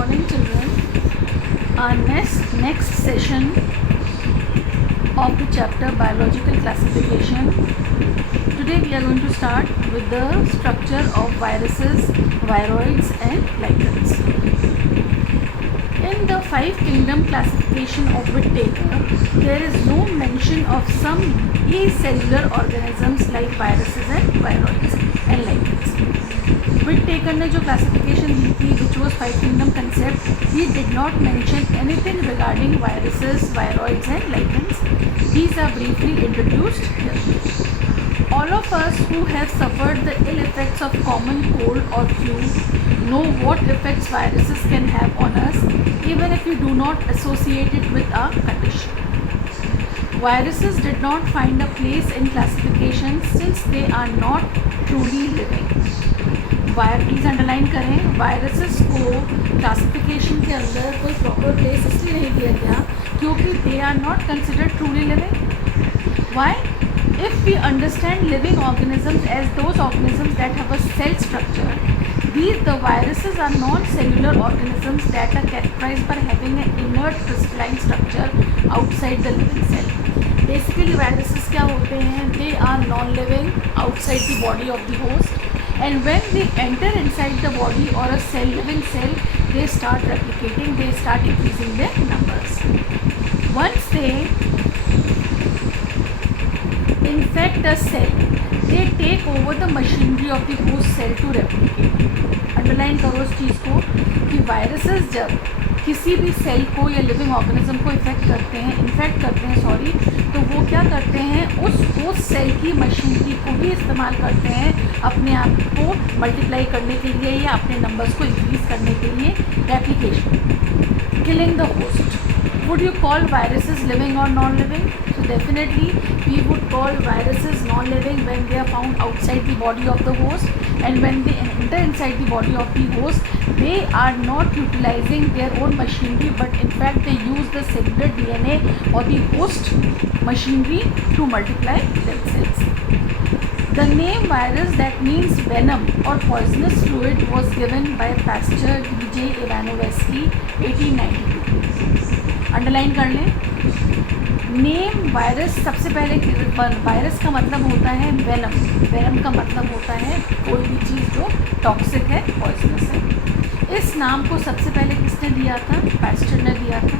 morning, children. Our next session of the chapter biological classification. Today we are going to start with the structure of viruses, viroids and lichens. In the 5 kingdom classification of Whittaker, there is no mention of some acellular organisms like viruses and viroids and lichens. Whittaker ने जो classification दी थी, which was 5 kingdom concept, he did not mention anything regarding viruses, viroids and lichens. These are briefly introduced here. All of us who have suffered the ill effects of common cold or flu know what effects viruses can have on us, even if we do not associate it with our condition. Viruses did not find a place in classification since they are not truly living. Please underline करें, viruses को classification के अंदर कोई proper place इसलिए नहीं दिया गया क्योंकि they are not considered truly living. Why? If we understand living organisms as those organisms that have a cell structure, the viruses are non-cellular organisms that are characterized by having an inert crystalline structure outside the living cell. Basically, viruses क्या होते हैं? They are non-living outside the body of the host, and when they enter inside the body or a cell, living cell, they start replicating, they start increasing their numbers. Once they infect a cell, they take over the machinery of the host cell to replicate. Underline करो इस चीज़ को कि viruses जब किसी भी cell को या living organism को इन्फेक्ट करते हैं, तो वो क्या करते हैं, उस होस्ट सेल की मशीनरी को भी इस्तेमाल करते हैं अपने आप को मल्टीप्लाई करने के लिए या अपने नंबर्स को इंक्रीज करने के लिए. Replication, killing the host. Would you call viruses living or non-living? So definitely we would call viruses non-living when they are found outside the body of the host, and when they enter inside the body of the host, they are not utilizing their own machinery, but in fact they use the cellular DNA or the host machinery to multiply themselves. The name virus, that means venom or poisonous fluid, was given by Pasteur D.J. Ivanovsky 1892. Underline कर लें. Name virus, सबसे पहले virus का मतलब होता है venom. Venom का मतलब होता है कोई भी चीज़ जो टॉक्सिक है, पॉइजनस है. इस नाम को सबसे पहले किसने दिया था? पास्टर ने दिया था.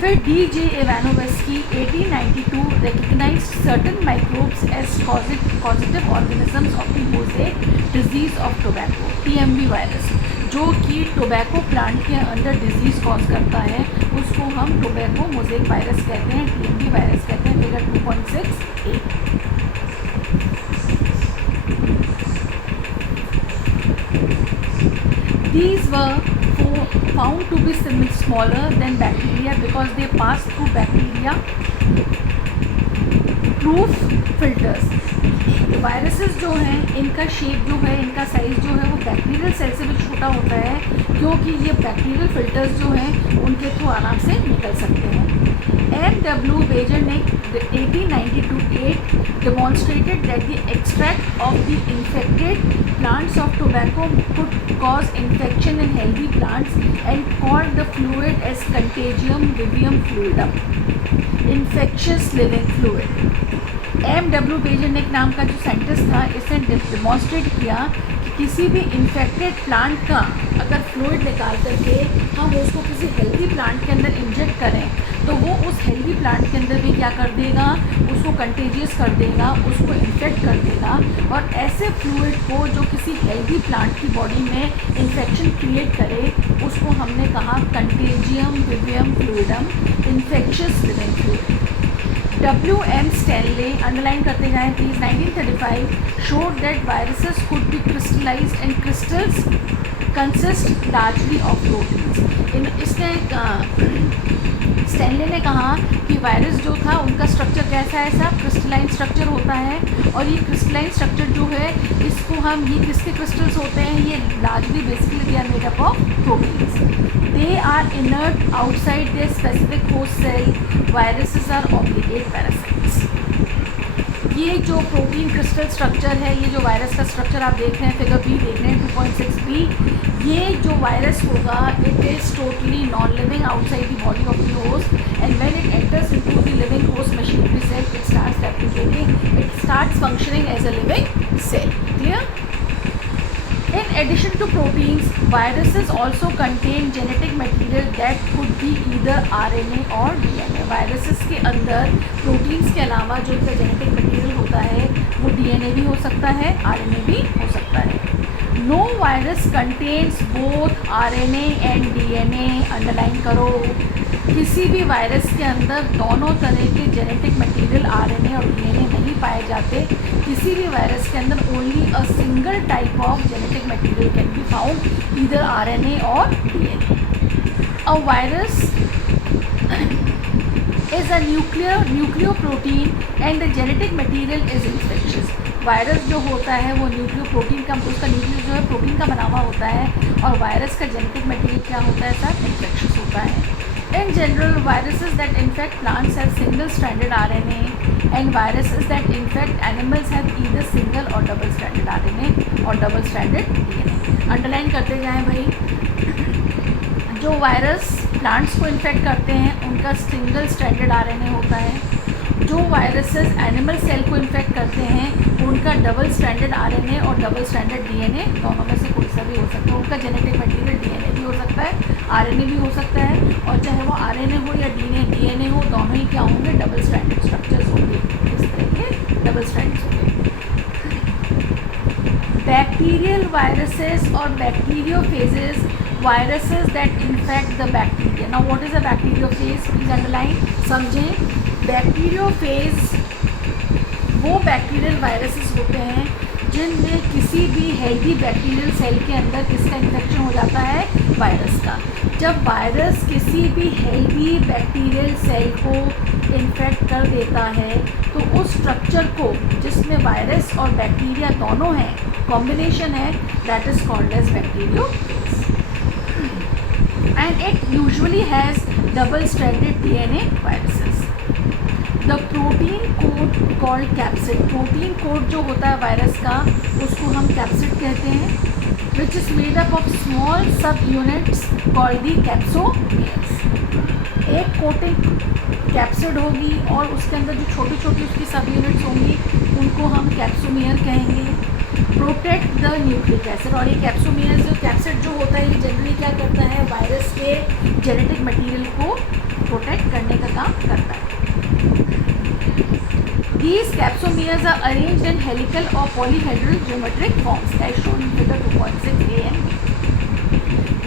फिर D.J. Ivanovsky 1892 recognized certain microbes as causative organisms of the mosaic disease of tobacco, TMB virus, जो कि टोबैको प्लांट के अंदर डिजीज़ कॉज करता है, उसको हम टोबैको मोज़ेक वायरस कहते हैं, TMB वायरस कहते हैं. Figure 2.6a. These were found to be smaller than bacteria because they pass through bacteria proof filters. Viruses जो हैं, इनका शेप जो है, इनका साइज़ जो है, वो बैक्टीरियल सेल से भी छोटा होता है क्योंकि ये बैक्टीरियल फिल्टर्स जो हैं उनके थ्रू आराम से निकल सकते हैं. M.W. Bajer ने 1892 demonstrated that the extract of the infected plants of tobacco could cause infection in healthy plants and called the fluid as Contagium vivium fluidum, infectious living fluid. M.W. Bajer एक नाम का जो scientist था, इसने demonstrate किया कि किसी भी इन्फेक्टेड प्लांट का अगर फ्लूइड निकाल करके हम उसको किसी हेल्दी प्लांट के अंदर इंजेक्ट करें तो वो उस हेल्दी प्लांट के अंदर भी क्या कर देगा, उसको कंटेजियस कर देगा, उसको इन्फेक्ट कर देगा. और ऐसे फ्लूइड को जो किसी हेल्दी प्लांट की बॉडी में इन्फेक्शन क्रिएट करे, उसको हमने कहा contagium vivum fluidum, infectious living fluid. W.M. Stanley, underline करते जाएँ please, 1935 showed that viruses could be crystallized and crystals consist largely of proteins. इसने स्टैनले ने कहा कि वायरस जो था उनका स्ट्रक्चर कैसा है, ऐसा क्रिस्टलाइन स्ट्रक्चर होता है. और ये क्रिस्टलाइन स्ट्रक्चर जो है, इसको हम, ये किसके क्रिस्टल्स होते हैं, ये largely basically they are made up of proteins. They are inert outside their specific host cell. Viruses are obligate parasites. ये जो प्रोटीन क्रिस्टल स्ट्रक्चर है, ये जो वायरस का स्ट्रक्चर आप देख रहे हैं, फिगर बी देख रहे हैं 2.6b, ये जो वायरस होगा it is totally non living outside the body of the host, and when it enters into the living host machinery cell it starts replicating, it starts functioning as a living cell. Clear? In addition to proteins, viruses also contain genetic material that could be either RNA or DNA. Viruses के अंदर proteins के अलावा जो उनका genetic material होता है वो DNA भी हो सकता है, RNA भी हो सकता है. No virus contains both RNA and DNA. Underline करो, किसी भी वायरस के अंदर दोनों तरह के जेनेटिक मटेरियल RNA और DNA नहीं पाए जाते. किसी भी वायरस के अंदर only a single type of genetic material can be found, either RNA और DNA. A virus is a nucleoprotein and the genetic material is infectious. Virus जो होता है वो न्यूक्लियोप्रोटीन का, उसका न्यूक्लियस जो है प्रोटीन का बना हुआ होता है, और वायरस का जेनेटिक मटेरियल क्या होता है सर? इन्फेक्शियस होता है. In general, viruses that infect plants have single-stranded RNA, and viruses that infect animals have either single or double-stranded RNA or double-stranded DNA. Underline करते जाएं भाई. जो वायरस प्लांट्स को इन्फेक्ट करते हैं उनका सिंगल स्ट्रैंडेड RNA होता है. जो वायरसेस एनिमल सेल को इन्फेक्ट करते हैं उनका डबल स्ट्रैंडेड RNA और डबल स्ट्रैंडेड DNA, दोनों में से कोई सा भी हो सकता है. उनका जेनेटिक मटेरियल DNA भी हो सकता है, RNA भी हो सकता है, और चाहे वो RNA हो या DNA हो, दोनों ही क्या होंगे? डबल स्ट्रैंडेड स्ट्रक्चर्स होंगे. इस तरह के डबल स्ट्रैंड्स होंगे. बैक्टीरियल वायरसेस और bacteriophages, viruses that infect the bacteria. Now what is a bacteriophage? Please underline. समझें. बैक्टीरियोफेज वो बैक्टीरियल वायरसेस होते हैं जिनमें किसी भी हेल्दी बैक्टीरियल सेल के अंदर किसका इन्फेक्शन हो जाता है? वायरस का. जब वायरस किसी भी हेल्दी बैक्टीरियल सेल को इन्फेक्ट कर देता है तो उस स्ट्रक्चर को जिसमें वायरस और बैक्टीरिया दोनों हैं, कॉम्बिनेशन है, that is called as bacteriophage. And it usually has double-stranded DNA viruses. The protein code called capsid. Protein code जो होता है वायरस का उसको हम capsid कहते हैं, which is made up of small subunits called the capsomeres. एक coating capsid होगी और उसके अंदर जो छोटी छोटी उसकी सब यूनिट्स होंगी उनको हम कैप्सोमियर कहेंगे. Protect the nucleic acid. और ये कैप्सोमियर जो कैप्सिड जो होता है ये जनरली क्या करता है? वायरस के जेनेटिक मटेरियल को प्रोटेक्ट करने का काम करता है. These capsomeres are arranged in helical or polyhedral geometric forms as shown in figure 2.6a and b.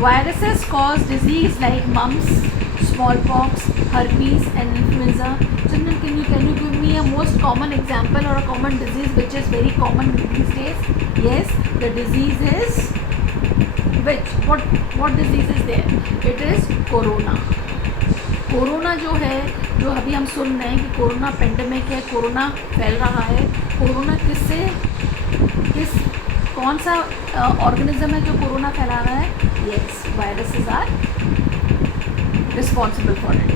Viruses cause disease like mumps, smallpox, herpes and influenza. Children, can you give me a most common example or a common disease which is very common these days? Yes, the disease is which? What disease is there? It is corona. Corona जो है, जो अभी हम सुन रहे हैं कि corona pandemic है, corona फैल रहा है. कोरोना कौन सा ऑर्गेनिज्म है जो कोरोना फैला रहा है? Yes, viruses are responsible for it.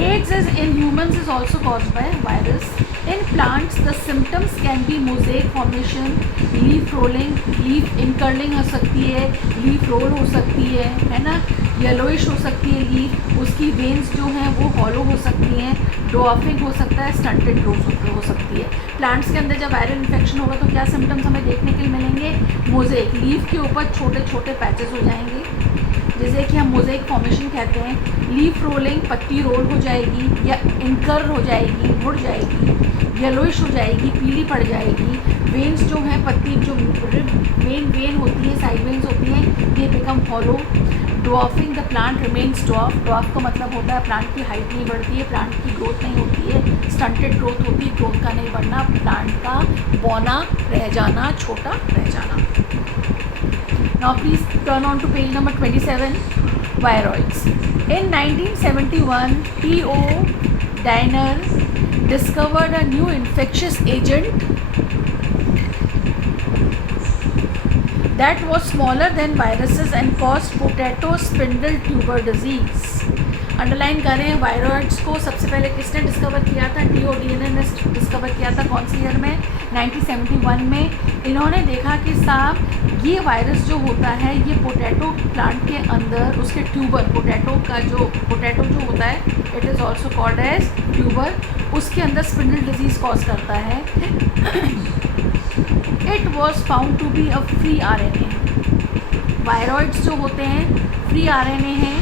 AIDS in humans is also caused by virus. In plants, the symptoms can be mosaic formation, leaf rolling, leaf incurling हो सकती है, leaf roll हो सकती है ना, येलोइश हो सकती है लीफ, उसकी वेन्स जो हैं वो हॉलो हो सकती हैं, ड्वार्फिंग हो सकता है, स्टंटेड ग्रोथ हो सकती है. प्लांट्स के अंदर जब वायरल इन्फेक्शन होगा तो क्या सिम्टम्स हमें देखने के लिए मिलेंगे? मोज़ेक, लीफ के ऊपर छोटे छोटे पैचेस हो जाएंगे जिसे कि हम मोज़ेक फॉर्मेशन कहते हैं. लीफ रोलिंग, पत्ती रोल हो जाएगी या इंकर हो जाएगी, मुड़ जाएगी, येलोइश हो जाएगी, पीली पड़ जाएगी. वेन्स जो हैं, पत्ती जो वेन होती है, साइड वेन्स होती हैं, ये become hollow. Dwarfing, the plant remains dwarf. Dwarf का मतलब होता है प्लांट की हाइट नहीं बढ़ती है, प्लांट की ग्रोथ नहीं होती है, स्टंटेड ग्रोथ होती है, ग्रोथ का नहीं बढ़ना, प्लांट का बौना रह जाना, छोटा रह जाना. Now please turn on to page number 27, viroids. In 1971, T.O. Diner discovered a new infectious agent that was smaller than viruses and caused potato spindle tuber disease. Underline करें, वायरॉइड्स को सबसे पहले किसने डिस्कवर किया था? टी.ओ. डायनर ने discover किया था. कौन सी ईयर में? 1971 में. इन्होंने देखा कि साहब ये वायरस जो होता है ये पोटैटो प्लांट के अंदर उसके ट्यूबर, पोटैटो जो होता है it is also called as tuber, उसके अंदर स्पिंडल डिजीज़ कॉज करता है. It was found to be a free RNA. Viroids जो होते हैं फ्री RNA हैं.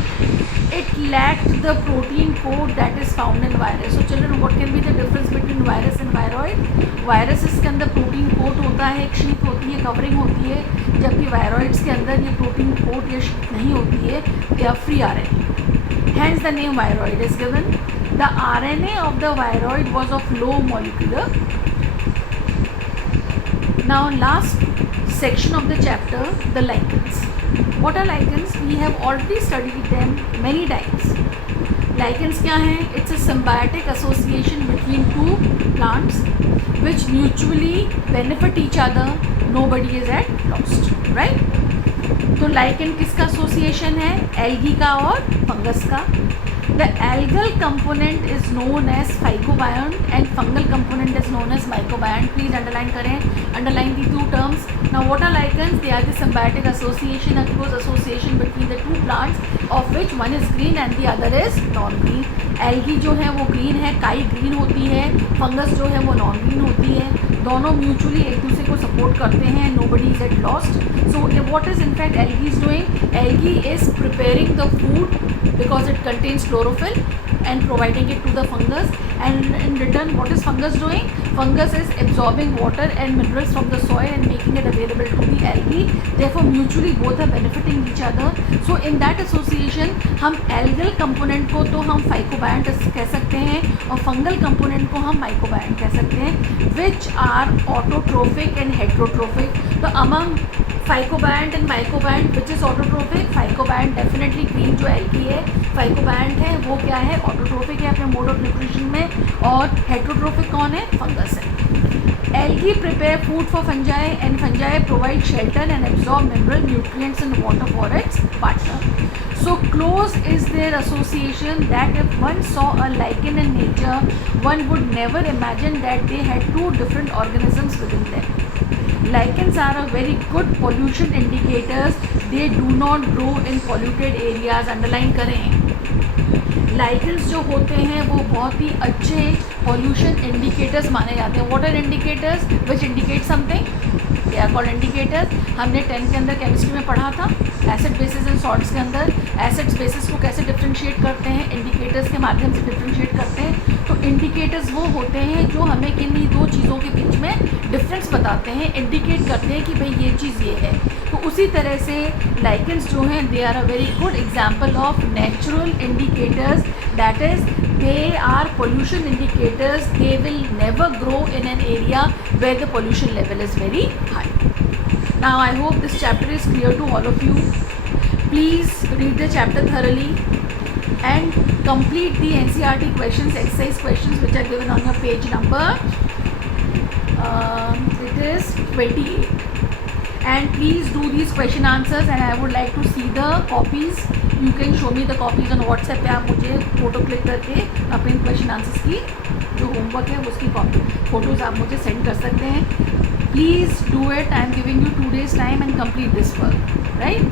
It lacked the protein code that is found in virus. So children, what can be the difference between virus and viroid? Viruses के अंदर protein coat होता है, एक sheet होती है, कवरिंग होती है, जबकि वायरॉइड्स के अंदर ये प्रोटीन कोट या शीट नहीं होती है, they are free RNA. Hence the name viroid is given. The RNA of the viroid was of low molecular. Now last section of the chapter, the lichens. What are lichens? We have already studied them many times. Lichens क्या हैं? It's a symbiotic association between two plants which mutually benefit each other. Nobody is at lost, right? तो lichen किसका association है? Algae का और fungus का. The algal component is known as phycobiont and fungal component is known as mycobiont. Please underline करें. Underline the two terms. Now what are lichens? They are the symbiotic association, a close association between the two plants of which one is green and the other is non-green. Algae जो है वो green है, काई green होती है, fungus जो है वो non-green होती है. दोनों mutually एक दूसरे को support करते हैं. Nobody is at lost. So what is in fact algae is doing? Algae is preparing the food because it contains chlorophyll and providing it to the fungus, and in return what is fungus doing? Fungus is absorbing water and minerals from the soil and making it available to the algae. Therefore mutually both are benefiting each other. So in that association हम algal component को तो हम phycobiont कह सकते हैं और fungal component को हम mycobiont कह सकते हैं, which are autotrophic and heterotrophic. तो among phycobiont and mycobiont which is autotrophic? Phycobiont definitely green जो algae है, phycobiont है वो क्या है? ऑटोट्रोफिक है अपने मोड ऑफ न्यूट्रिशन में, और हेट्रोट्रोफिक कौन है? फंगस है. Algae prepare food for fungi and fungi provide shelter and absorb mineral nutrients and water for its partner. So close is their association that if one saw a lichen in nature, one would never imagine that they had two different organisms within them. Lichens are a very good pollution indicators. They do not grow in polluted areas. Underline करें. Lichens जो होते हैं वो बहुत ही अच्छे pollution indicators माने जाते हैं. What are indicators? Which indicate something. They are called indicators. हमने 10th के अंदर केमिस्ट्री में पढ़ा था एसिड बेसिस एंड सॉल्ट्स के अंदर एसिड्स बेसिस को कैसे डिफ्रेंशिएट करते हैं, इंडिकेटर्स के माध्यम से डिफ्रेंशिएट करते हैं. तो इंडिकेटर्स वो होते हैं जो हमें किन्हीं दो चीज़ों के बीच में डिफरेंस बताते हैं, इंडिकेट करते हैं कि भाई ये चीज़ ये है. तो उसी तरह से लाइकेंस जो हैं they are a very good example of natural indicators. That is they are pollution indicators. They will never grow in an area where the pollution level is very high. Now I hope this chapter is clear to all of you. Please read the chapter thoroughly and complete the NCERT questions, exercise questions which are given on your page number it is 28. And please do these question answers and I would like to see the copies. You can show me the copies on WhatsApp पे. आप मुझे photo click करके अपने question answers की जो homework है उसकी copy photos आप मुझे सेंड कर सकते हैं. Please do it. I am giving you 2 days time and complete this work, right.